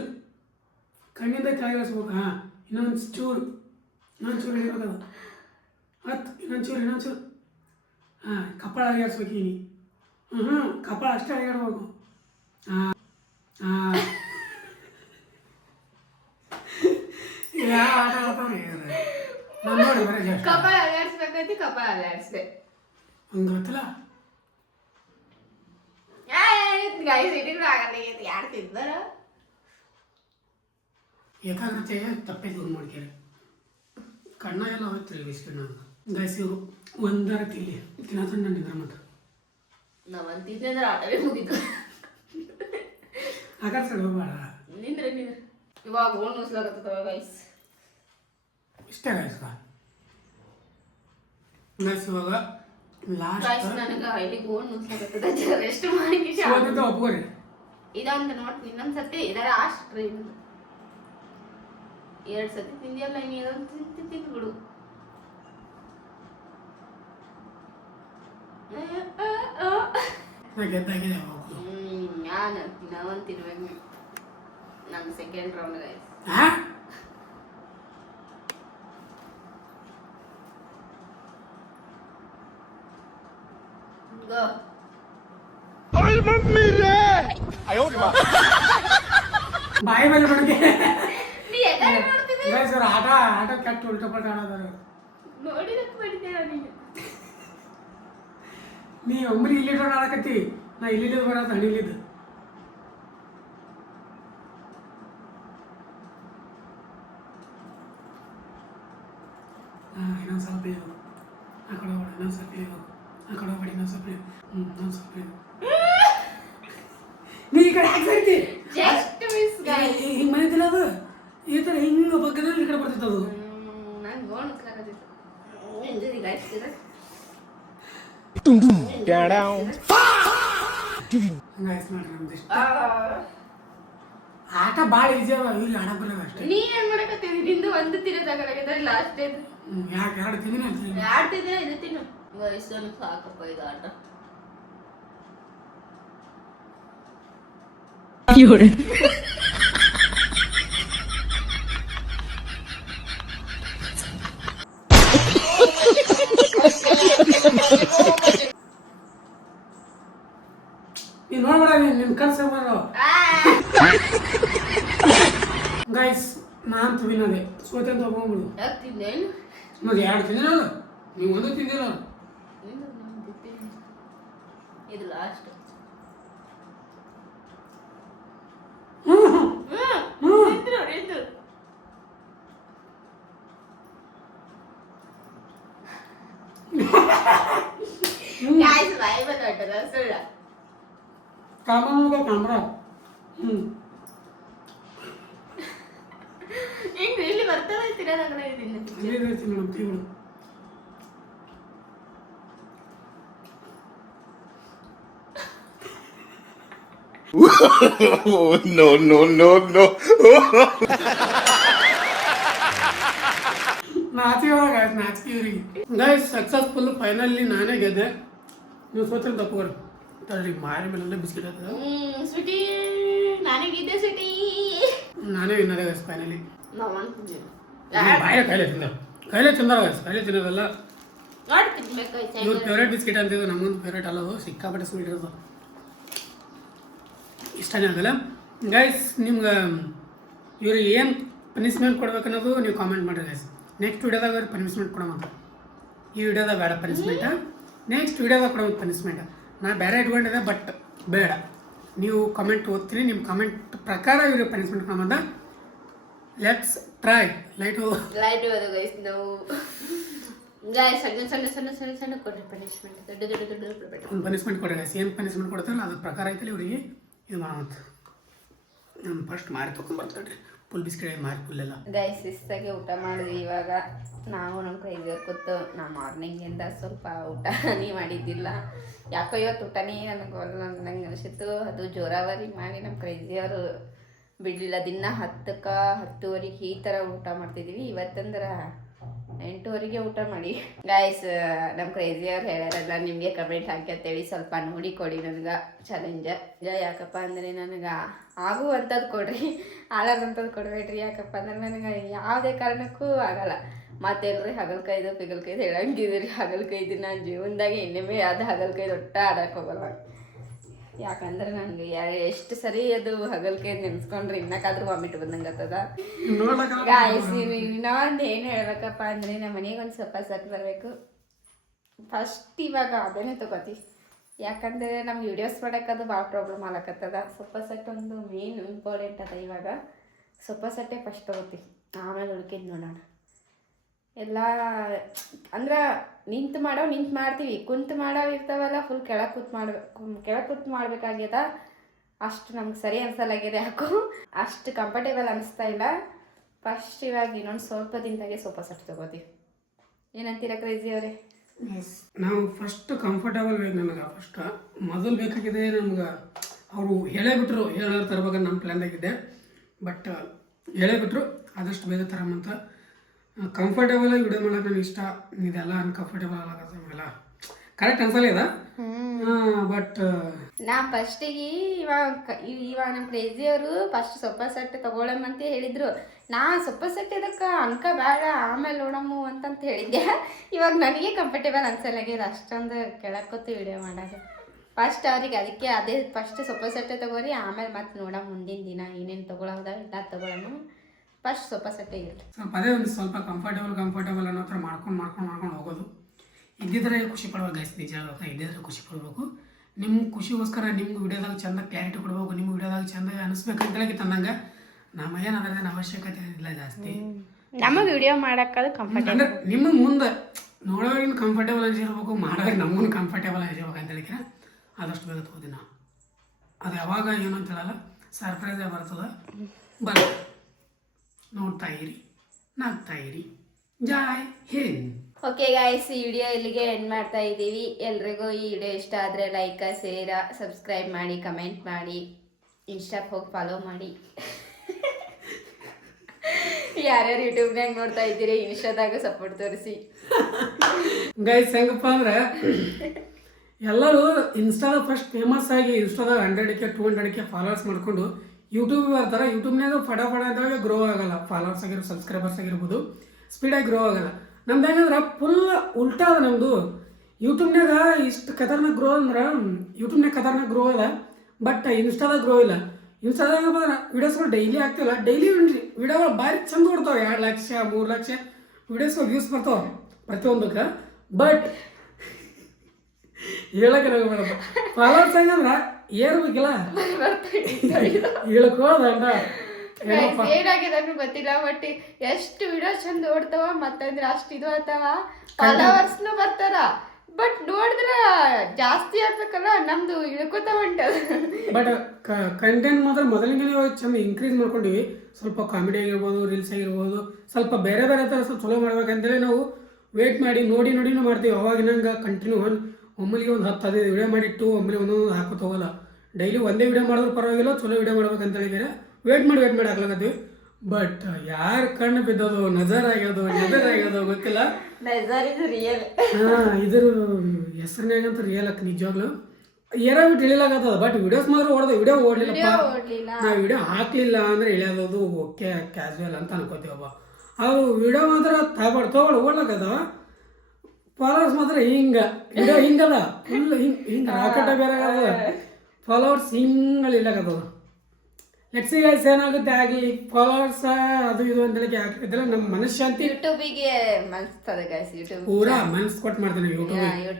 ಕಣ್ಣಿಂದ ಕೆಳಗಿಳಿಸ್ಬೇಕು. ಹಾಂ ಇನ್ನೊಂದು ಚೂರು ಇಳಿಬೇಕದು. ಇನ್ನೊಂದು ಚೂರು. ಹಾಂ ಕಪಾಳ ಅಳಿಯಾಡ್ಸ್ಬೇಕು ನೀ. ಕಪಾಳ ಅಷ್ಟೇ ಅಳಿಯಾಡ್ಬೇಕು. ಹಾಂ ಯಾವ ಆಟ ಆಡ್ತಾನೆ ನಾನು ನೋಡಿ ಬರೀ ಜಾಸ್ತಿ. ಕಪಾಳ ಅಲ್ಲಾಡ್ಸ್ಬೇಕೈತಿ, ಕಪಾಳ ಅಲ್ಲಾಡ್ಸ್ದೆ. ಹಂಗೆ ಗೊತ್ತಿಲ್ಲ. ಗೈಸ್ ಇಟಿಗಳು ಆಗಲ್ಲ. ಯಾರು ತಿಂದಾರ? ಏಕಾಗ್ರತೆ ತಪ್ಪೇ ದೂರ ಮಾಡ್ತಾರೆ. ಕಣ್ಣ ಎಲ್ಲ ಹೋಗ್ತಿರಿ ಬಿಸ್ಕಿಟ್ ಅಂತ. ಗೈಸ್ ಇವರು ಒಂದರ ತಿನ್ನತಂಡ ನಿಂದ್ರ ಮಾತ್ರ ನಾವು ಅಂತಿದ್ದೆ ಅಂದ್ರೆ ಆಟವೇ ಮುಗಿತು. ಆಕಾರ ಸೈಡ್ ಹೋಗ್ಬೇಡ. ನಿಂದ್ರೆ ಇವಾಗ ಓಣ್ ನುಸ್ಲಾಗತ್ತವ ಗೈಸ್. ಇಷ್ಟ ಗೈಸ್. ಗೈಸ್ ಇವಾಗ ಗೈಸ್ ನನಗೆ ಇಲ್ಲಿ ಓಣ್ ನುಸ್ಲಾಗತ್ತದ. ರೆಸ್ಟ್ ಮಾಡಿ ಒಪ್ಕೋರಿ. ಇದಂತ ನೋಡ್ತೀನಿ ಇನ್ನೊಂದ್ಸತಿ. ಇದರ ಲಾಸ್ಟ್ ಟ್ರೈನ್ 2 ಸತಿ ತಿಂದಿಯಲ್ಲ, ಇನ್ನು ಇದೊಂದು ತಿಂದ್ಬಿಡು. ಗೆದ್ದಾಗಿದೆ. ನಾವಂತ ತಿನ್ಬೇಕು. ನಮ್ಮ ಸೆಕೆಂಡ್ ರೌಂಡ್ ಗೈಸ್. ಗೋ. ಬಾಯಿ ಮೇಲೆ ಬಡಗೆ ನೀ ಎದಾರೆ ನೋಡ್ತಿದ್ದೆ? ಗೈಸ್ ಅವ್ರ ಆಟ ಕೆಟ್ಟು ಉಲ್ಟಾ ಪಲ್ಟ ಆಡೋದಾರ. ನೋಡಿದಕ್ಕೆ ಮಾಡಿದ್ದೇನೆ ನೀನು. ನೀ ಒಮ್ಮರಿ ಇಲ್ಲಿ ಆಡಕತ್ತಿ, ನಾ ಇಲ್ಲಿ ಬರೋದು ಹಣಿಲಿದ್ದು. ಇನ್ನೊಂದು ಸ್ವಲ್ಪ ಇದು ಆ ಕಡೆ ಹೋಗಿ, ಇನ್ನೊಂದು ಸ್ವಲ್ಪ ಇದು ಆ ಕಡೆ ಹೋಗಿ, ಇನ್ನೊಂದು ಸ್ವಲ್ಪ ಇನ್ನೊಂದು ಸ್ವಲ್ಪ ಇದು. ನೀ ಈ ಕಡೆ ಹಾಕ್ಸೈತಿ ಜಸ್ಟ್ ಮಿಸ್ ಗೈಸ್. ಹಿಂಗೆ ಮನೆತಿಲ್ಲ ಅದು. ಈ ಥರ ಹಿಂಗೆ ಬಗ್ಗದಲ್ಲಿ ಈ ಕಡೆ ಬರ್ತಿತ್ತು ಅದು. ನಾನು ಗೋಣ್ ಉಸ್ಲಾಗತ್ತಿತ್ತು. ಇಂಜಿರಿ ಗೈಸ್ ಇದು. ಗೈಸ್ ಮಾಡ್ರಿ ನಮ್ದು ಇಷ್ಟ. ಆಟ ಭಾಳ ಈಸಿ ಅವ, ಇಲ್ಲಿ ಆಡಕ್ ಬರೋದು ಅಷ್ಟೇ. ನೀ ಏನ್ ಮಾಡಕತ್ತೀವಿ? ನಿಂದು ಒಂದು ತಿನ್ನೋದಾಗಲಾಗಿದೆ ಲಾಸ್ಟ್ ಡೇ. ಯಾಕೆ 2 ತಿಂದಿನ ಆಡ್ತಿದ್ದೆ ಇದು ತಿನ್ನು. ವಯಸ್ಸನ್ನು ಸಾಕಪ್ಪ ಇದು ಆಟ. ನೀನು ನೋಡ್ಬೇಡ, ನಿನ್ನ ಕನಸು ಬರೋ. ಗೈಸ್ ನಾನು ತಿನ್ನೋದೆ ಸೋತೆ ಅಂತ ಒಪ್ಕೊಂಡ್ಬಿಡು. ಯಾಕೆ ತಿಂದೇನು? ಮತ್ತೆ 2 ತಿಂದಿನಲ್ಲ, ನೀವು ಒಂದು ತಿಂದಿಲ್ಲ. ಇದು last. Guys, bye bye bye sulla. Camera. ಹೆಂಗ್ ಇಲ್ಲಿ ಬರ್ತದೆ ತಿನ್ನೋದಾಗಲ್ಲ ಇದನ್ನ. ಇಲ್ಲಿ ಇರ್ತೀನಿ ಮೇಡಮ್ ತಿಗಳು. No. ನಾಚಿಕೆ ಗೈಸ್ ಸಕ್ಸಸ್ಫುಲ್. ಫೈನಲಿ ನಾನೇ ಗೆದ್ದೆ. ನೀವು ಸೋತಲ್ಲಿ ತಪ್ಪುಗಳು ತಡ್ರಿ, ಮಾರಿ ಮೇಲೆ ಬಿಸ್ಕಿಟ್ ಆಗ್ತದೆ. ಸ್ವೀಟಿ ನಾನೇ ಗೆದ್ದೆ. ಸ್ವೀಟಿ ನಾನೇ ವಿನ್ನರ್ ಗೈಸ್ ಫೈನಲಿ. ನಾವು ಅನ್ಕೊಂಡ್ವಿ ಕೈಲೇ ತಿಂದಾರ ಗೈಸ್. ಕೈಲೇ ತಿನ್ನೋದಲ್ಲ, ನೋಡಿ ತಿನ್ಬೇಕು. ಇವ್ರ ಫೇವ್ರೇಟ್ ಬಿಸ್ಕಿಟ್ ಅಂತಿದ್ದು. ನಮಗೊಂದು ಫೇವ್ರೇಟ್ ಅಲ್ಲ, ಅದು ಸಿಕ್ಕಾಪಟ್ಟೆ ಸ್ವೀಟ್ ಇರೋದು. ಇಷ್ಟನೇ ಆಗಲ್ಲ ಗೈಸ್. ನಿಮ್ಗೆ ಇವ್ರಿಗೆ ಏನು ಪನಿಷ್ಮೆಂಟ್ ಕೊಡ್ಬೇಕು ಅನ್ನೋದು ನೀವು ಕಾಮೆಂಟ್ ಮಾಡಿರಿ ಗೈಸ್. ನೆಕ್ಸ್ಟ್ ವಿಡಿಯೋದಾಗ ಅವ್ರಿಗೆ ಪನಿಷ್ಮೆಂಟ್ ಕೊಡೋದು. ಈ ವಿಡಿಯೋದಾಗ ಬೇಡ ಪನಿಷ್ಮೆಂಟ, ನೆಕ್ಸ್ಟ್ ವಿಡಿಯೋದಾಗ ಕೊಡೋದು ಪನಿಷ್ಮೆಂಟ್. ನಾ ಬೇರೆ ಇಟ್ಕೊಂಡಿದ್ದೆ ಬಟ್ ಬೇಡ. ನೀವು ಕಮೆಂಟ್ ಓದ್ತೀನಿ, ನಿಮ್ಮ ಕಮೆಂಟ್ ಪ್ರಕಾರ ಇವ್ರಿಗೆ ಪನಿಷ್ಮೆಂಟ್ ಕೊಡೋದ. Let's try. ಲೈಟ್ ಓದು ಗೈಸ್. ನಾವು ಗೈಸ್ ಸಣ್ಣ ಕೊಡ್ರಿ ಪನಿಷ್ಮೆಂಟ್. ದೊಡ್ಡ ಕೊಡ್ಬೇಡಿ. ಒಂದು ಪನಿಷ್ಮೆಂಟ್ ಕೊಡ್ರಿ ಗೈಸ್. ಏನು ಪನಿಷ್ಮೆಂಟ್ ಕೊಡ್ತಾರಲ್ಲ ಅದ್ರ ಪ್ರಕಾರ ಐತಲ್ಲ ಇವ್ರಿಗೆ ಇದು ಮಾಡೋದು. ನಾನು ಫಸ್ಟ್ ಮಾರಿ ತೊಗೊಂಡ್ಬರ್ತಾಳ್ರಿ. ಫುಲ್ ಬಿಸ್ಕೆಟ್ ಮಾರಿ ಫುಲ್ಲೆಲ್ಲ ಗೈಸ್ ಶಿಸ್ತಾಗಿ ಊಟ ಮಾಡಿದ್ವಿ. ಇವಾಗ ನಾವು ನಮ್ಮ ಕೈಗೆ ಕೂತು ನಾ ಮಾರ್ನಿಂಗಿಂದ ಸ್ವಲ್ಪ ಊಟನೇ ಮಾಡಿದ್ದಿಲ್ಲ. ಯಾಕೋ ಇವತ್ತು ಊಟನೇ ನನಗೆ ನಂಗೆ ಅನಿಸಿತ್ತು. ಅದು ಜೋರಾವರಿ ಮಾಡಿ ನಮ್ಮ ಕ್ರೈಜಿಯವರು ಬಿಡಲಿಲ್ಲ. ದಿನ 10ಕ್ಕೆ 10:30 ಈ ಥರ ಊಟ ಮಾಡ್ತಿದ್ವಿ. ಇವತ್ತಂದ್ರೆ 8:30ಗೆ ಊಟ ಮಾಡಿ ಗೈಸ್. ನಮ್ಮ ಕ್ರೇಜಿಯವ್ರು ಹೇಳ್ಯಾರಲ್ಲ ನಿಮಗೆ ಕಮೆಂಟ್ ಹಾಕಿ ಅಂತೇಳಿ ಸ್ವಲ್ಪ ನೋಡಿ ಕೊಡಿ ನನಗೆ ಚಾಲೆಂಜ್. ಯಾಕಪ್ಪ ಅಂದರೆ ನನಗೆ ಆಗುವಂಥದ್ದು ಕೊಡ್ರಿ, ಆಳದಂಥದ್ದು ಕೊಡಬೇಡ್ರಿ. ಯಾಕಪ್ಪ ಅಂದ್ರೆ ನನಗೆ ಯಾವುದೇ ಕಾರಣಕ್ಕೂ ಆಗಲ್ಲ. ಮತ್ತೆಲ್ರಿ ಹಗಲ್ಕೈದು ಪಿಗಲ್ಕೈದು ಹೇಳಂಗಿದ್ರಿ. ಹಗಲ್ಕೈದು ನಾನು ಜೀವನದಾಗ ಇನ್ನೊಮ್ಮೆ ಅದು ಹಗಲ್ಕೈದು ಒಟ್ಟ ಆಡಕ್ಕೆ ಹೋಗಲ್ಲ. ಯಾಕಂದ್ರೆ ನನಗೆ ಎಷ್ಟು ಸರಿ ಅದು ಹಗಲ್ಕೈದು ನೆನೆಸ್ಕೊಂಡ್ರೆ ಇನ್ನಕ್ಕಾದ್ರೂ ವಾಮಿಟ್ ಬಂದಂಗೆ ಆಗ್ತದ. ಗಾಯ್ಸ್ ಇನ್ನೊಂದು ಏನು ಹೇಳ್ಬೇಕಪ್ಪ ಅಂದರೆ ನಮ್ಮ ಮನೆಗೆ ಒಂದು ಸ್ವಲ್ಪ ಸೆಟ್ ಬರಬೇಕು ಫಸ್ಟ್. ಇವಾಗ ಅದನ್ನೇ ತಗೋತಿ. ಯಾಕಂದರೆ ನಮ್ಗೆ ವಿಡಿಯೋಸ್ ಮಾಡೋಕ್ಕದು ಭಾಳ ಪ್ರಾಬ್ಲಮ್ ಆಗಕತ್ತದ. ಸೊಪ್ಪ ಸೆಟ್ ಒಂದು ಮೇನ್ ಇಂಪಾರ್ಟೆಂಟ್ ಅದ. ಇವಾಗ ಸೊಪ್ಪ ಸೆಟ್ಟೇ ಫಸ್ಟ್ ತಗೋತಿ, ಆಮೇಲೆ ಉಳ್ಕಿದ್ದು ನೋಡೋಣ. ಎಲ್ಲ ಅಂದ್ರೆ ನಿಂತು ಮಾಡ್ತೀವಿ, ಕುಂತು ಮಾಡೋವು ಇರ್ತಾವಲ್ಲ ಫುಲ್ ಕೆಳಗೆ ಕೂತ್ ಮಾಡಬೇಕಾಗ್ಯದ. ಅಷ್ಟು ನಮ್ಗೆ ಸರಿ ಅನ್ಸಲಾಗಿದೆ. ಯಾಕೋ ಅಷ್ಟು ಕಂಫರ್ಟೇಬಲ್ ಅನಿಸ್ತಾ ಇಲ್ಲ. ಫಸ್ಟ್ ಇವಾಗ ಇನ್ನೊಂದು ಸ್ವಲ್ಪ ದಿನದಾಗೆ ಸೋಫಾ ಸೆಟ್ ತಗೋತೀವಿ. ಏನಂತೀರ ಕ್ರೇಜಿ ಅವರೇ? ನಾವು ಫಸ್ಟ್ ಕಂಫರ್ಟೇಬಲ್ ಬೇಕು. ನನಗೆ ಫಸ್ಟ್ ಮೊದಲು ಬೇಕಾಗಿದೆ ನಮ್ಗೆ. ಅವರು ಹೇಳೇಬಿಟ್ರು ಹೇಳೋರು ತರ್ಬೇಕಂತ ನಮ್ಮ ಪ್ಲ್ಯಾನ್ದಾಗಿದೆ. ಬಟ್ ಹೇಳೇಬಿಟ್ರು ಆದಷ್ಟು ಬೇಗ ತರಮಂತ. ಕಂಫರ್ಟೇಬಲಾಗಿ ವಿಡಿಯೋ ಮಾಡೋಕೆ ನನಗೆ ಇಷ್ಟ. ಇದೆಲ್ಲ ಅನ್ಕಂಫರ್ಟೇಬಲ್ ಆಗಲ್ಲ, ಕರೆಕ್ಟ್ ಅನ್ಸಲ್ಲ ಇದೆ. ಬಟ್ ನಾ ಫಸ್ಟಿಗೆ ಇವಾಗ ನಮ್ಮ ಕ್ರೇಜಿಯವರು ಫಸ್ಟ್ ಸೊಪ್ಪ ಸೆಟ್ ತಗೊಳಮ್ಮಂತ ಹೇಳಿದ್ರು. ನಾ ಸೊಪ್ಪ ಸೆಟ್ ಇದಕ್ಕೆ ಅನ್ಕ ಬೇಡ ಆಮೇಲೆ ನೋಡಮ್ಮು ಅಂತಂತ ಹೇಳಿದ್ದೆ. ಇವಾಗ ನನಗೆ ಕಂಫರ್ಟೇಬಲ್ ಅನ್ಸಲ್ಲಾಗಿದೆ ಅಷ್ಟೊಂದು ಕೆಳಕೊತ್ತು ವಿಡಿಯೋ ಮಾಡಾಗ. ಫಸ್ಟ್ ಅವ್ರಿಗೆ ಅದಕ್ಕೆ ಅದೇ ಫಸ್ಟ್ ಸೊಪ್ಪ ಸೆಟ್ಟೆ ತಗೋರಿ, ಆಮೇಲೆ ಮತ್ತೆ ನೋಡಮ್ಮ ಮುಂದಿನ ದಿನ ಏನೇನು ತೊಗೊಳೋದ ಇಲ್ಲ ತೊಗೊಳಮ್ಮ. ಫಸ್ಟ್ ಸೊಪ್ಪ ಸೆಟ್ಟೆ ಇರಲಿ. ಸ್ವಲ್ಪ ಅದೇ ಒಂದು ಸ್ವಲ್ಪ ಕಂಫರ್ಟೇಬಲ್ ಅನ್ನೋ ಥರ ಮಾಡ್ಕೊಂಡು ಹೋಗೋದು. ಇದ್ದಿದ್ರೆ ಖುಷಿ ಪಡ್ಬೇಕು ಗೈಸ್. ನಿಜ ಹೇಳ್ಬೇಕು, ಇದ್ದಿದ್ರೆ ಖುಷಿ ಪಡ್ಬೇಕು. ನಿಮ್ಮ ಖುಷಿಗೋಸ್ಕರ ನಿಮ್ಗೆ ವಿಡಿಯೋದಾಗ ಚಂದ ಕ್ಲಾರಿಟಿ ಕೊಡ್ಬೇಕು, ನಿಮ್ಮ ವಿಡಿಯೋದಾಗ ಚಂದ ಅನಿಸ್ಬೇಕಂತೇಳಿ ತಂದಂಗೆ ನಮ್ಮ ಏನು ಅದರದೇನು ಅವಶ್ಯಕತೆ ಇಲ್ಲ ಜಾಸ್ತಿ. ನಮಗೆ ವಿಡಿಯೋ ಮಾಡೋಕ್ಕದು ಕಂಫರ್ಟೇಬಲ್ ಅಂದ್ರೆ ನಿಮಗೆ ಮುಂದೆ ನೋಡೋರಿಗೂ ಕಂಫರ್ಟೇಬಲ್ ಅನಿಸಿರ್ಬೇಕು, ಮಾಡೋರಿಗೆ ನಮಗೂ ಕಂಫರ್ಟೇಬಲ್ ಅನಿಸಿರ್ಬೇಕು ಅಂತ ಹೇಳಿದ್ರೆ ಆದಷ್ಟು ಬೇಗ ತಗೋತೀನಿ ನಾವು. ಅದು ಯಾವಾಗ ಏನು ಅಂತ ಹೇಳಲ್ಲ, ಸರ್ಪ್ರೈಸೇ ಬರ್ತದೆ. ಬರ ನೋಡ್ತಾ ಇರಿ, ನಗ್ತಾ ಇರಿ. ಜಾಯ್ ಹಿಂದ್. ಓಕೆ ಗಾಯ್ಸ್, ಈ ವಿಡಿಯೋ ಇಲ್ಲಿಗೆ ಎಂಡ್ ಮಾಡ್ತಾ ಇದ್ದೀವಿ. ಎಲ್ರಿಗೂ ಈ ವಿಡಿಯೋ ಇಷ್ಟ ಆದರೆ ಲೈಕ್, ಶೇರ್, ಸಬ್ಸ್ಕ್ರೈಬ್ ಮಾಡಿ, ಕಮೆಂಟ್ ಮಾಡಿ, ಇನ್ಸ್ಟಾಕ್ಕೆ ಹೋಗಿ ಫಾಲೋ ಮಾಡಿ. ಯಾರ್ಯಾರು ಯೂಟ್ಯೂಬ್ನಾಗ ನೋಡ್ತಾ ಇದ್ದೀರಿ ಇನ್ಸ್ಟಾದಾಗ ಸಪೋರ್ಟ್ ತೋರಿಸಿ ಗೈಸ್. ಹೆಂಗಪ್ಪ ಅಂದ್ರೆ ಎಲ್ಲರೂ ಇನ್ಸ್ಟಾದಾಗ ಫಸ್ಟ್ ಫೇಮಸ್ ಆಗಿ ಇನ್ಸ್ಟಾದಾಗ 100K 200K ಫಾಲೋವರ್ಸ್ ಮಾಡ್ಕೊಂಡು ಯೂಟ್ಯೂಬ್ ಬರ್ತಾರೆ. ಯೂಟ್ಯೂಬ್ನಾಗ ಫಡ ಅಂದಾಗ ಗ್ರೋ ಆಗಲ್ಲ. ಫಾಲೋವರ್ಸ್ ಆಗಿರೋ ಸಬ್ಸ್ಕ್ರೈಬರ್ಸ್ ಆಗಿರ್ಬೋದು ಸ್ಪೀಡಾಗಿ ಗ್ರೋ ಆಗಲ್ಲ. ನಮ್ದು ಹೆಂಗಂದ್ರೆ ಫುಲ್ ಉಲ್ಟಾ ಅದ ನಮ್ಮದು. ಯೂಟ್ಯೂಬ್ನಾಗ ಇಷ್ಟು ಖತರ್ನಾಕ್ ಗ್ರೋ ಅಂದ್ರೆ ಯೂಟ್ಯೂಬ್ನಾಗ ಖತರ್ನಾಕ್ ಗ್ರೋ ಅದ, ಬಟ್ ಇನ್ಸ್ಟಾದಾಗ ಗ್ರೋ ಇಲ್ಲ. ಇನ್ಸ್ಟಾದಾಗ ವಿಡಿಯೋಸ್ಗಳು ಡೈಲಿ ಆಗ್ತಿಲ್ಲ. ಡೈಲಿ ವಿಡಿಯೋಗಳು ಭಾರಿ ಚಂದ ಕೊಡ್ತಾವೆ. 2 ಲಕ್ಷ 3 ಲಕ್ಷ ವಿಡಿಯೋಸ್ಗಳು ವ್ಯೂಸ್ ಬರ್ತಾವೆ ಪ್ರತಿಯೊಂದಕ್ಕೆ. ಬಟ್ ಹೇಳಕ್ಕೆ ನಂಗೆ ಬೇಡಪ್ಪ, ಫಾಲೋವರ್ಸ್ ಹೆಂಗಂದ್ರೆ ಏರ್ಬೇಕಿಲ್ಲ ಹೇಳ್ಕೋದಂಡ ಏನಾಗಿದೆ ಗೊತ್ತಿಲ್ಲ. ಬಟ್ ಎಷ್ಟು ವಿಡಿಯೋ ಚಂದ ಓಡ್ತಾವ, ಮತ್ತಂದ್ರೆ ಅಷ್ಟು ಇದು ಆಗ್ತಾವ, ಫಾಲೋವರ್ಸ್ನು ಬರ್ತಾರ. ಬಟ್ ನೋಡಿದ್ರೆ ಜಾಸ್ತಿ ಆಗ್ಬೇಕಲ್ಲ, ನಮ್ದು ಇಳ್ಕೋತ ಹೊಂಟದ. ಬಟ್ ಕಂಟೆಂಟ್ ಮಾತ್ರ ಮೊದಲಿಗೆ ಚಂದ ಇನ್ಕ್ರೀಸ್ ಮಾಡ್ಕೊಂಡಿವಿ. ಸ್ವಲ್ಪ ಕಾಮಿಡಿ ಆಗಿರ್ಬೋದು, ರೀಲ್ಸ್ ಆಗಿರ್ಬೋದು, ಸ್ವಲ್ಪ ಬೇರೆ ಥರ ಸ್ವಲ್ಪ ಚಲೋ ಮಾಡ್ಬೇಕಂತೇಳಿ ನಾವು ವೇಟ್ ಮಾಡಿ ನೋಡಿನೂ ಮಾಡ್ತೀವಿ. ಅವಾಗಿನಂಗೆ ಕಂಟಿನ್ಯೂ ಒಮ್ಮಲಿಗೆ ಒಂದು 10-15 ವಿಡಿಯೋ ಮಾಡಿಟ್ಟು ಒಮ್ಮಲೆ ಒಂದೊಂದು ಹಾಕೋತ ಹೋಗಲ್ಲ. ಡೈಲಿ ಒಂದೇ ವಿಡಿಯೋ ಮಾಡಿದ್ರು ಪರವಾಗಿಲ್ಲ, ಚಲೋ ವಿಡಿಯೋ ಮಾಡ್ಬೇಕಂತ ಹೇಳಿದ್ರೆ ವೇಟ್ ಮಾಡಿ ಹಾಕ್ಲಾಕತ್ತೀವಿ. ಬಟ್ ಯಾರು ಕಣ್ಣು ಬಿದ್ದೋದು, ನಜರ್ ಆಗ್ಯೋದು ಗೊತ್ತಿಲ್ಲ. ಇದ್ರ ಹೆಸರಿನಾಗಂತ ರಿಯಲ್ ಆಕ್ ನಿಜವಾಗ್ಲು ಏರೋ ಬಿಟ್ಟು ಇಳಿಲಾಗತ್ತದ. ಬಟ್ ವಿಡಿಯೋಸ್ ಮಾತ್ರ ಓಡೋದು. ವಿಡಿಯೋ ಓಡ್ಲಿಲ್ಲಪ್ಪ, ನಾವು ವಿಡಿಯೋ ಹಾಕ್ಲಿಲ್ಲ ಅಂದ್ರೆ ಇಳಿಯೋದು ಓಕೆ ಕ್ಯಾಶುವಲ್ ಅಂತ ಅನ್ಕೋತೀವಪ್ಪ. ಅವು ವಿಡಿಯೋ ಮಾತ್ರ ತಗೊಳ್ಳು ಓಡ್ಲಾಕತ್ತವ. ಫಾಲೋವರ್ಸ್ ಮಾತ್ರ ವಿಡಿಯೋ ಹಿಂಗದ ಫುಲ್ ಹಿಂಗೆ ರಾಕೆಟ ಬೇರೆ ಆಗದ. ಫಾಲೋವರ್ಸ್ ಹಿಂಗಲ್ಲಿ ಇಲ್ಲಾಕತ್ತದ. ಲೆಟ್ಸ್ ಗೈಸ್ ಏನಾಗುತ್ತೆ ಆಗಲಿ ಫಾಲೋವರ್ಸ್ ಅದು ಇದು ಅಂತ ಹೇಳಿ ಆಗ್ತಿದ್ರೆ ನಮ್ಮ ಮನಃಶಾಂತಿ ಯೂಟ್ಯೂಬಿಗೆ ಮನ್ಸ್ತದೆ ಗೈಸ್. ಯೂಟ್ಯೂಬ್ ಪೂರಾ ಮನ್ಸ್ ಕೊಟ್ಟು ಮಾಡ್ತೀನಿ.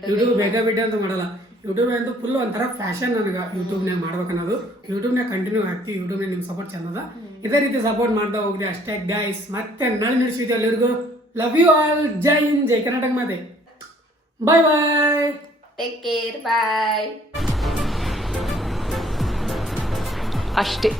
ಯೂಟ್ಯೂಬ್ ಬೇಗ ಬಿಟ್ಟು ಅಂತ ಮಾಡಲ್ಲ. ಯೂಟ್ಯೂಬ್ ಅಂತೂ ಫುಲ್ ಒಂಥರ ಫ್ಯಾಷನ್ ನನಗೆ ಯೂಟ್ಯೂಬ್ನಾಗ ಮಾಡ್ಬೇಕನ್ನೋದು. ಯೂಟ್ಯೂಬ್ನಾಗ ಕಂಟಿನ್ಯೂ ಆಗ್ತೀವಿ. ಯೂಟ್ಯೂಬ್ನಾಗ ನಿಮ್ಮ ಸಪೋರ್ಟ್ ಚೆನ್ನದ, ಇದೇ ರೀತಿ ಸಪೋರ್ಟ್ ಮಾಡ್ತಾ ಹೋಗ್ರಿ ಅಷ್ಟೇ ಗೈಸ್. ಮತ್ತೆ ನಾಳೆ ನಡೆಸಿದ್ವಿ ಎಲ್ಲರಿಗೂ. Love you all. ಜೈ ಹಿಂದ್, ಜೈ ಕರ್ನಾಟಕ ಮಾತೆ. Bye bye, take care, bye. ಅಷ್ಟೇ.